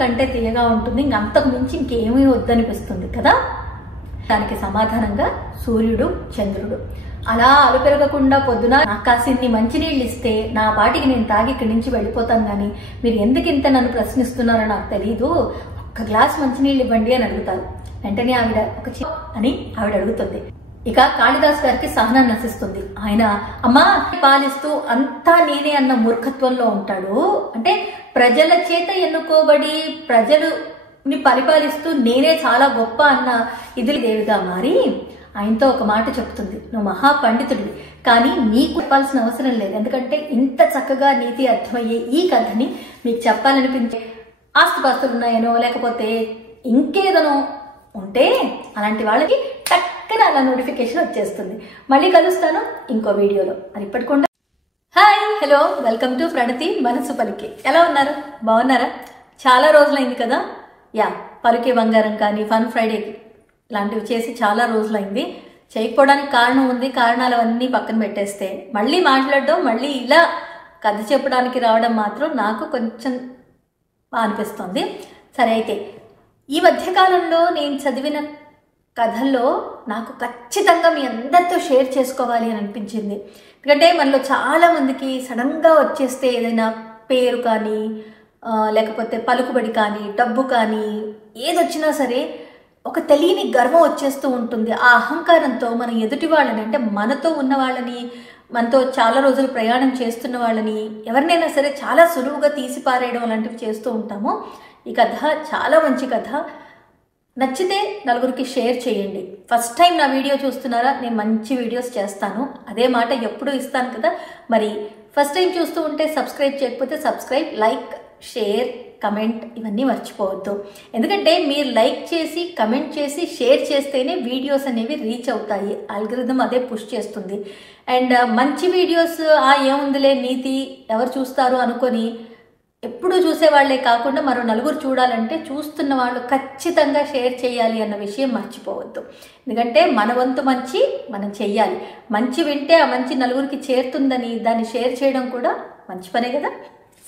కంటే తీయగా ఉంటుంది, ఇంకంతకు మించి ఇంకేమీ వద్దనిపిస్తుంది కదా. దానికి సమాధానంగా సూర్యుడు చంద్రుడు. అలా అలుపెరగకుండా పొద్దున నాకు కాసిన్ని మంచినీళ్ళు ఇస్తే నా పాటికి నేను తాగి ఇక్కడి నుంచి వెళ్ళిపోతాను, కానీ మీరు ఎందుకు ఇంత నన్ను ప్రశ్నిస్తున్నారో నాకు తెలీదు, ఒక్క గ్లాస్ మంచినీళ్ళు ఇవ్వండి అని అడుగుతారు. వెంటనే ఆవిడ అని ఆవిడ అడుగుతుంది. ఇక కాళిదాస్ గారికి సహనం నశిస్తుంది. ఆయన అమ్మా పాలిస్తూ అంతా నేనే అన్న మూర్ఖత్వంలో ఉంటాడు. అంటే ప్రజల చేత ఎన్నుకోబడి ప్రజలుని పరిపాలిస్తూ నేనే చాలా గొప్ప అన్న ఇది దేవిగా మారి ఆయనతో ఒక మాట చెప్తుంది, నువ్వు మహాపండితుడివి, కానీ నీకు చెప్పాల్సిన అవసరం లేదు, ఎందుకంటే ఇంత చక్కగా నీతి అర్థమయ్యే ఈ కథని మీకు చెప్పాలనిపించే ఆస్తిపాస్తులు ఉన్నాయనో లేకపోతే ఇంకేదనో ఉంటే అలాంటి వాళ్ళకి టక్కన అలా నోటిఫికేషన్ వచ్చేస్తుంది. మళ్ళీ కలుస్తాను ఇంకో వీడియోలో. మరి ఇప్పటికుండా హాయ్ హలో వెల్కమ్ టు ప్రణతి మనసు పలికి. ఎలా ఉన్నారు? బాగున్నారా? చాలా రోజులైంది కదా. పలికి బంగారం కానీ ఫన్ ఫ్రైడేకి లాంటివి చేసి చాలా రోజులైంది. చేయకపోవడానికి కారణం ఉంది. కారణాలు అవన్నీ పక్కన పెట్టేస్తే మళ్ళీ మాట్లాడడం, మళ్ళీ ఇలా కథ చెప్పడానికి రావడం మాత్రం నాకు కొంచెం బాగా అనిపిస్తుంది. సరే, అయితే ఈ మధ్యకాలంలో నేను చదివిన కథల్లో నాకు ఖచ్చితంగా మీ అందరితో షేర్ చేసుకోవాలి అని అనిపించింది. ఎందుకంటే మనలో చాలామందికి సడన్గా వచ్చేస్తే ఏదైనా పేరు కానీ లేకపోతే పలుకుబడి కానీ డబ్బు కానీ ఏదొచ్చినా సరే ఒక తెలియని గర్వం వచ్చేస్తూ ఉంటుంది. ఆ అహంకారంతో మన ఎదుటి వాళ్ళని, అంటే మనతో ఉన్న వాళ్ళని, మనతో చాలా రోజులు ప్రయాణం చేస్తున్న వాళ్ళని, ఎవరినైనా సరే చాలా సులువుగా తీసిపారేయడం అలాంటివి చేస్తూ ఉంటాము. ఈ కథ చాలా మంచి కథ. నచ్చితే నలుగురికి షేర్ చేయండి. ఫస్ట్ టైం నా వీడియో చూస్తున్నారా? నేను మంచి వీడియోస్ చేస్తాను, అదే మాట ఎప్పుడూ ఇస్తాను కదా. మరి ఫస్ట్ టైం చూస్తూ ఉంటే సబ్స్క్రైబ్ చేయకపోతే సబ్స్క్రైబ్, లైక్, షేర్, కమెంట్ ఇవన్నీ మర్చిపోవద్దు. ఎందుకంటే మీరు లైక్ చేసి కమెంట్ చేసి షేర్ చేస్తేనే వీడియోస్ అనేవి రీచ్ అవుతాయి. ఆల్గరిథం అదే పుష్ చేస్తుంది. అండ్ మంచి వీడియోస్ ఏముందిలే నీతి ఎవరు చూస్తారు అనుకొని ఎప్పుడు చూసేవాళ్లే కాకుండా మరో నలుగురు చూడాలంటే చూస్తున్న వాళ్ళు ఖచ్చితంగా షేర్ చేయాలి అన్న విషయం మర్చిపోవద్దు. ఎందుకంటే మన వంతు మంచి మనం చెయ్యాలి. మంచి వింటే ఆ మంచి నలుగురికి చేరుతుందని దాన్ని షేర్ చేయడం కూడా మంచి పనే కదా.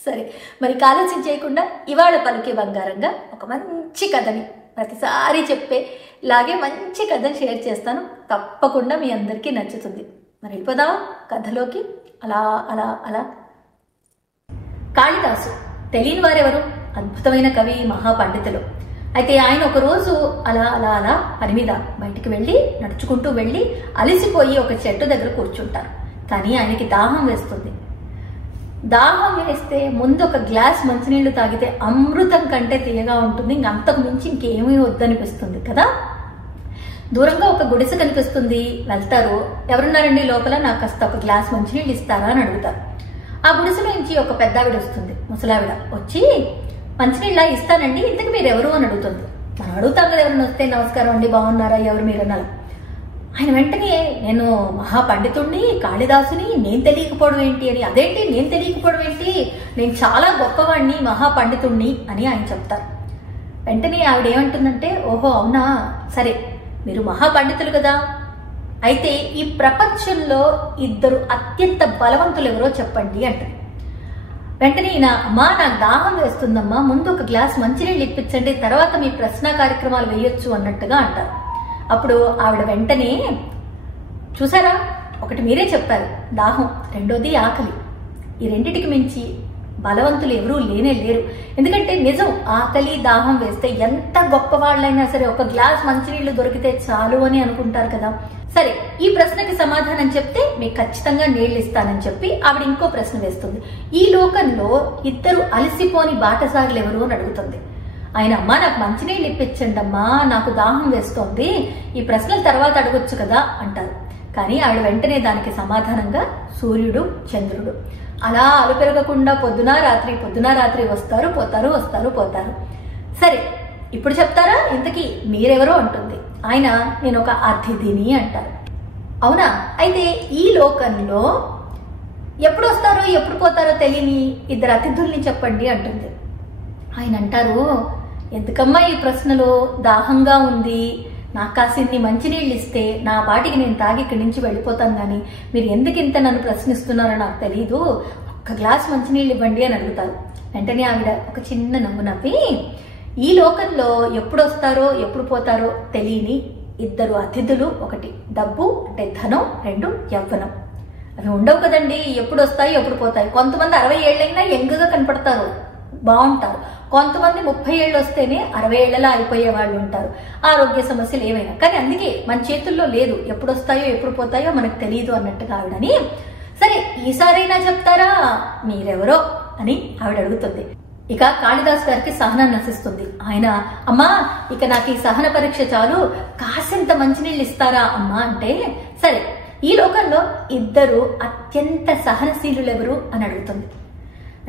సరే, మరి ఆలోచన చేయకుండా ఇవాళ పలికే బంగారంగా ఒక మంచి కథని ప్రతిసారి చెప్పేలాగే మంచి కథని షేర్ చేస్తాను. తప్పకుండా మీ అందరికీ నచ్చుతుంది. మరి వెళ్ళిపోదాం కథలోకి. అలా అలా అలా కాళిదాసు తెలియని వారెవరు? అద్భుతమైన కవి, మహాపండితులు. అయితే ఆయన ఒకరోజు అలా అలా అలా పని మీద బయటికి వెళ్ళి నడుచుకుంటూ వెళ్ళి అలసిపోయి ఒక చెట్టు దగ్గర కూర్చుంటారు. కానీ ఆయనకి దాహం వేస్తుంది. దాహం వేస్తే ముందు ఒక గ్లాస్ మంచినీళ్లు తాగితే అమృతం కంటే తీయగా ఉంటుంది, ఇంకంతకు మించి ఇంకేమీ వద్దనిపిస్తుంది కదా. దూరంగా ఒక గుడిసె కనిపిస్తుంది. వెళ్తారు. ఎవరున్నారండి లోపల? నాకు కాస్త ఒక గ్లాస్ మంచినీళ్ళు ఇస్తారా అని అడుగుతారు. ఆ గుడిసెలో నుంచి ఒక పెద్దావిడ వస్తుంది. ముసలావిడ వచ్చి మంచినీళ్ళ ఇస్తానండి, ఇంతకు మీరు ఎవరు అని అడుగుతుంది. మనం అడుగుతాం కదా ఎవరిని వస్తే, నమస్కారం అండి బాగున్నారా ఎవరు మీరు అన్నారు. ఆయన వెంటనే నేను మహాపండితుడిని, కాళిదాసుని, నేను తెలియకపోవడం ఏంటి అని. అదేంటి నేను తెలియకపోవడం ఏంటి, నేను చాలా గొప్పవాడిని, మహాపండితుడిని అని ఆయన చెప్తారు. వెంటనే ఆవిడ ఏమంటుందంటే, ఓహో అవునా, సరే మీరు మహాపండితులు కదా, అయితే ఈ ప్రపంచంలో ఇద్దరు అత్యంత బలవంతులు ఎవరో చెప్పండి అంటారు. వెంటనే ఈయన, అమ్మా నాకు దాహం వేస్తుందమ్మా, ముందు ఒక గ్లాస్ మంచినీళ్ళు ఇప్పించండి, తర్వాత మీ ప్రశ్న కార్యక్రమాలు వేయొచ్చు అన్నట్టుగా అంటారు. అప్పుడు ఆవిడ వెంటనే, చూసారా ఒకటి మీరే చెప్పారు దాహం, రెండోది ఆకలి, ఈ రెండిటికి మించి బలవంతులు ఎవరూ లేనే లేరు. ఎందుకంటే నిజం, ఆకలి దాహం వేస్తే ఎంత గొప్ప వాళ్ళైనా సరే ఒక గ్లాస్ మంచినీళ్లు దొరికితే చాలు అని అనుకుంటారు కదా. సరే, ఈ ప్రశ్నకి సమాధానం చెప్తే మీకు ఖచ్చితంగా నీళ్లు ఇస్తానని చెప్పి ఆవిడ ఇంకో ప్రశ్న వేస్తుంది. ఈ లోకంలో ఇద్దరు అలసిపోని బాటసారులు ఎవరు అని అడుగుతుంది. ఆయన, అమ్మా నాకు మంచినీళ్ళు ఇప్పించండి అమ్మా, నాకు దాహం వేస్తోంది, ఈ ప్రశ్నల తర్వాత అడగొచ్చు కదా అంటారు. కానీ ఆవిడ వెంటనే దానికి సమాధానంగా సూర్యుడు చంద్రుడు అలా అలుపెరగకుండా పొద్దున రాత్రి వస్తారు పోతారు, వస్తారు పోతారు. సరే, ఇప్పుడు చెప్తారా ఇంతకీ మీరెవరో అంటుంది. ఆయన, నేను ఒక అతిథిని అంటారు. అవునా, అయితే ఈ లోకంలో ఎప్పుడు వస్తారో ఎప్పుడు పోతారో తెలియని ఇద్దరు అతిథుల్ని చెప్పండి అంటుంది. ఆయన అంటారు, ఎందుకమ్మా ఈ ప్రశ్నలు, దాహంగా ఉంది, నాకు కాసిన్ని మంచినీళ్ళు ఇస్తే నా పాటికి నేను తాగి ఇక్కడి నుంచి వెళ్ళిపోతాను, కానీ మీరు ఎందుకు ఇంత నన్ను ప్రశ్నిస్తున్నారో నాకు తెలీదు, ఒక్క గ్లాస్ మంచినీళ్ళు ఇవ్వండి అని అడుగుతారు. వెంటనే ఆవిడ ఒక చిన్న నవ్వు నవ్వి, ఈ లోకంలో ఎప్పుడు వస్తారో ఎప్పుడు పోతారో తెలియని ఇద్దరు అతిథులు, ఒకటి డబ్బు అంటే ధనం, రెండు యవ్వనం. అవి ఉండవు కదండి, ఎప్పుడు వస్తాయి ఎప్పుడు పోతాయి. కొంతమంది 60 ఏళ్ళైనా యంగ్గా కనపడతారు, బాగుంటారు. కొంతమంది 30 ఏళ్ళు వస్తేనే 60 ఏళ్లలో అయిపోయే వాళ్ళు ఉంటారు, ఆరోగ్య సమస్యలు ఏమైనా. కానీ అందుకే మన చేతుల్లో లేదు, ఎప్పుడు వస్తాయో ఎప్పుడు పోతాయో మనకు తెలియదు అన్నట్టుగా ఆవిడని. సరే ఈసారైనా చెప్తారా మీరెవరో అని ఆవిడ అడుగుతుంది. ఇక కాళిదాస్ గారికి సహనం నశిస్తుంది. ఆయన, అమ్మా ఇక నాకు ఈ సహన పరీక్ష చాలు, కాసింత మంచినీళ్ళు ఇస్తారా అమ్మా అంటే, సరే ఈ లోకంలో ఇద్దరు అత్యంత సహనశీలులు ఎవరు అని అడుగుతుంది.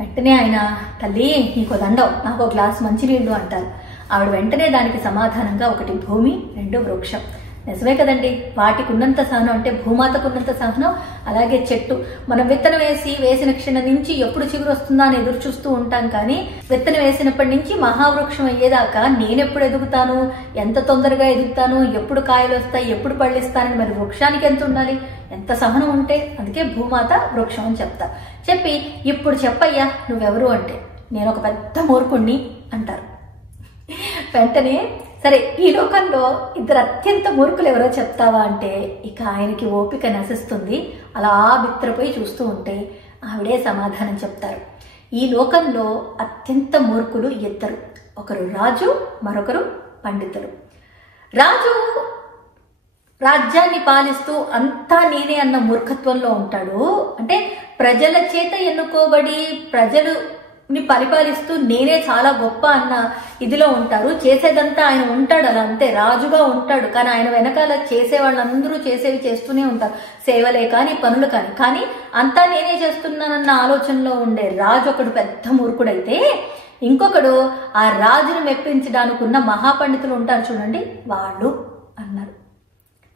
వెంటనే ఆయన, తల్లి నీకు దండం, నాకు ఒక గ్లాస్ మంచినీళ్ళు అంటారు. ఆవిడ వెంటనే దానికి సమాధానంగా, ఒకటి భూమి, రెండు వృక్షం. నిజమే కదండి, వాటికి ఉన్నంత సహనం అంటే భూమాతకు ఉన్నంత సహనం అలాగే చెట్టు. మనం విత్తనం వేసిన క్షణం నుంచి ఎప్పుడు చిగురు వస్తుందా అని ఎదురు చూస్తూ ఉంటాం, కానీ విత్తనం వేసినప్పటి నుంచి మహావృక్షం అయ్యేదాకా నేనెప్పుడు ఎదుగుతాను, ఎంత తొందరగా ఎదుగుతాను, ఎప్పుడు కాయలు వస్తాయి, ఎప్పుడు పళ్ళిస్తానని మరి వృక్షానికి ఎంత ఉండాలి, ఎంత సహనం ఉంటే. అందుకే భూమాత వృక్షం అని చెప్తా. చెప్పి, ఇప్పుడు చెప్పయ్యా నువ్వెవరు అంటే, నేను ఒక పెద్ద మూర్ఖుణ్ణి అంటారు. వెంటనే, సరే ఈ లోకంలో ఇద్దరు అత్యంత మూర్ఖులు ఎవరో చెప్తావా అంటే, ఇక ఆయనకి ఓపిక నశిస్తుంది. అలా బిత్తరపోయి చూస్తూ ఉంటే ఆవిడే సమాధానం చెప్తారు. ఈ లోకంలో అత్యంత మూర్ఖులు ఇద్దరు, ఒకరు రాజు, మరొకరు పండితులు. రాజు రాజ్యాన్ని పాలిస్తూ అంతా నేనే అన్న మూర్ఖత్వంలో ఉంటాడు. అంటే ప్రజల చేత ఎన్నుకోబడి ప్రజలుని పరిపాలిస్తూ నేనే చాలా గొప్ప అన్న ఇదిలో ఉంటారు. చేసేదంతా ఆయన ఉంటాడు, అలా అంతే రాజుగా ఉంటాడు. కానీ ఆయన వెనకాల చేసే వాళ్ళందరూ చేసేవి చేస్తూనే ఉంటారు, సేవలే కానీ పనులు కానీ. కానీ అంతా నేనే చేస్తున్నానన్న ఆలోచనలో ఉండే రాజు ఒకడు పెద్ద మూర్ఖుడైతే, ఇంకొకడు ఆ రాజును మెప్పించడానికి ఉన్న మహాపండితులు ఉంటారు చూడండి, వాళ్ళు అన్నారు.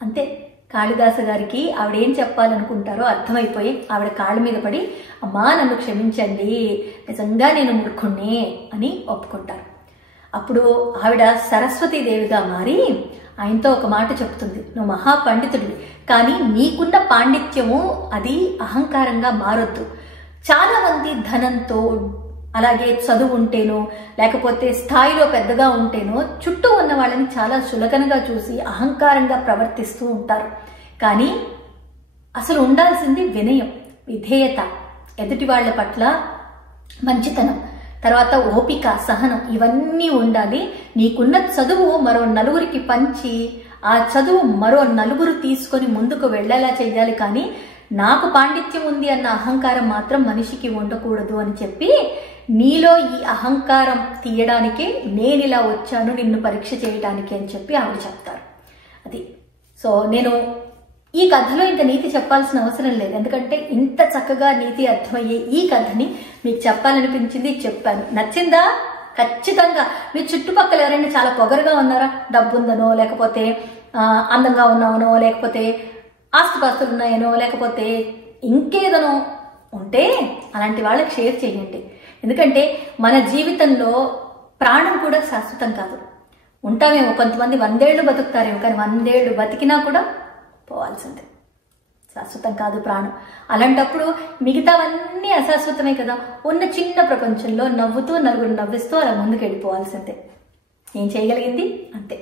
అంతే, కాళిదాసు గారికి ఆవిడేం చెప్పాలనుకుంటారో అర్థమైపోయి ఆవిడ కాళ్ళ మీద పడి, అమ్మా నన్ను క్షమించండి, నిజంగా నేను మూర్ఖుణ్ణి అని ఒప్పుకుంటారు. అప్పుడు ఆవిడ సరస్వతీదేవిగా మారి ఆయనతో ఒక మాట చెప్తుంది, నువ్వు మహాపండితుడివి, కానీ నీకున్న పాండిత్యము అది అహంకారంగా మారొద్దు. చాలా మంది ధనంతో, అలాగే చదువు ఉంటేనో లేకపోతే స్థాయిలో పెద్దగా ఉంటేనో చుట్టూ ఉన్న వాళ్ళని చాలా చులకనగా చూసి అహంకారంగా ప్రవర్తిస్తూ ఉంటారు. కానీ అసలు ఉండాల్సింది వినయం, విధేయత, ఎదుటి వాళ్ళ పట్ల మంచితనం, తర్వాత ఓపిక, సహనం, ఇవన్నీ ఉండాలి. నీకున్న చదువు మరో నలుగురికి పంచి ఆ చదువు మరో నలుగురు తీసుకొని ముందుకు వెళ్ళేలా చెయ్యాలి. కానీ నాకు పాండిత్యం ఉంది అన్న అహంకారం మాత్రం మనిషికి ఉండకూడదు అని చెప్పి, నీలో ఈ అహంకారం తీయడానికే నేను ఇలా వచ్చాను, నిన్ను పరీక్ష చేయడానికి అని చెప్పి ఆవిడ చెప్తారు. అది సో నేను ఈ కథలో ఇంత నీతి చెప్పాల్సిన అవసరం లేదు, ఎందుకంటే ఇంత చక్కగా నీతి అర్థమయ్యే ఈ కథని మీకు చెప్పాలనిపించింది, చెప్పాను. నచ్చిందా? ఖచ్చితంగా. మీ చుట్టుపక్కల ఎవరైనా చాలా పొగరుగా ఉన్నారా, డబ్బు ఉందనో, లేకపోతే అందంగా ఉన్నావనో, లేకపోతే ఆస్తిపాస్తులు ఉన్నాయనో, లేకపోతే ఇంకేదనో ఉంటే అలాంటి వాళ్ళకి షేర్ చేయండి. ఎందుకంటే మన జీవితంలో ప్రాణం కూడా శాశ్వతం కాదు. ఉంటామేమో, కొంతమంది 100 ఏళ్ళు బతుకుతారేమో, కానీ 100 ఏళ్ళు బతికినా కూడా పోవాల్సిందే, శాశ్వతం కాదు ప్రాణం. అలాంటప్పుడు మిగతావన్నీ అశాశ్వతమే కదా. ఉన్న చిన్న ప్రపంచంలో నవ్వుతూ నలుగురు నవ్విస్తూ అలా ముందుకు వెళ్ళిపోవాల్సిందే. ఏం చేయగలిగింది అంతే,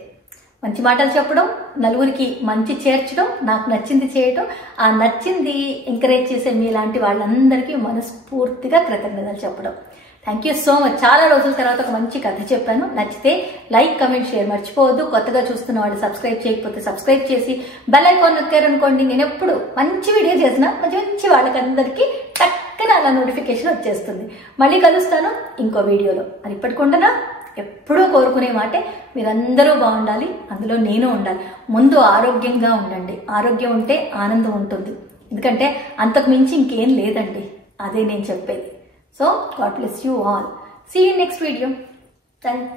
మంచి మాటలు చెప్పడం, నలుగురికి మంచి చేర్చడం, నాకు నచ్చింది చేయడం, ఆ నచ్చింది ఎంకరేజ్ చేసే మీలాంటి వాళ్ళందరికీ మనస్ఫూర్తిగా కృతజ్ఞతలు చెప్పడం. Thank you so much. చాలా రోజుల తర్వాత ఒక మంచి కథ చెప్పాను. నచ్చితే లైక్, కమెంట్, షేర్ మర్చిపోవద్దు. కొత్తగా చూస్తున్న వాళ్ళు సబ్స్క్రైబ్ చేయకపోతే సబ్స్క్రైబ్ చేసి బెల్ ఐకాన్ నొక్కారనుకోండి, నేను ఎప్పుడు మంచి వీడియో చేసినా మంచి వాళ్ళకందరికీ టక్కన అలా నోటిఫికేషన్ వచ్చేస్తుంది. మళ్ళీ కలుస్తాను ఇంకో వీడియోలో. అది ఇప్పటికుండనా ఎప్పుడూ కోరుకునే మాటే, మీరందరూ బాగుండాలి, అందులో నేను ఉండాలి. ముందు ఆరోగ్యంగా ఉండండి, ఆరోగ్యం ఉంటే ఆనందం ఉంటుంది. ఎందుకంటే అంతకు మించి ఇంకేం లేదండి, అదే నేను చెప్పేది. So god bless you all. See you next video. Thank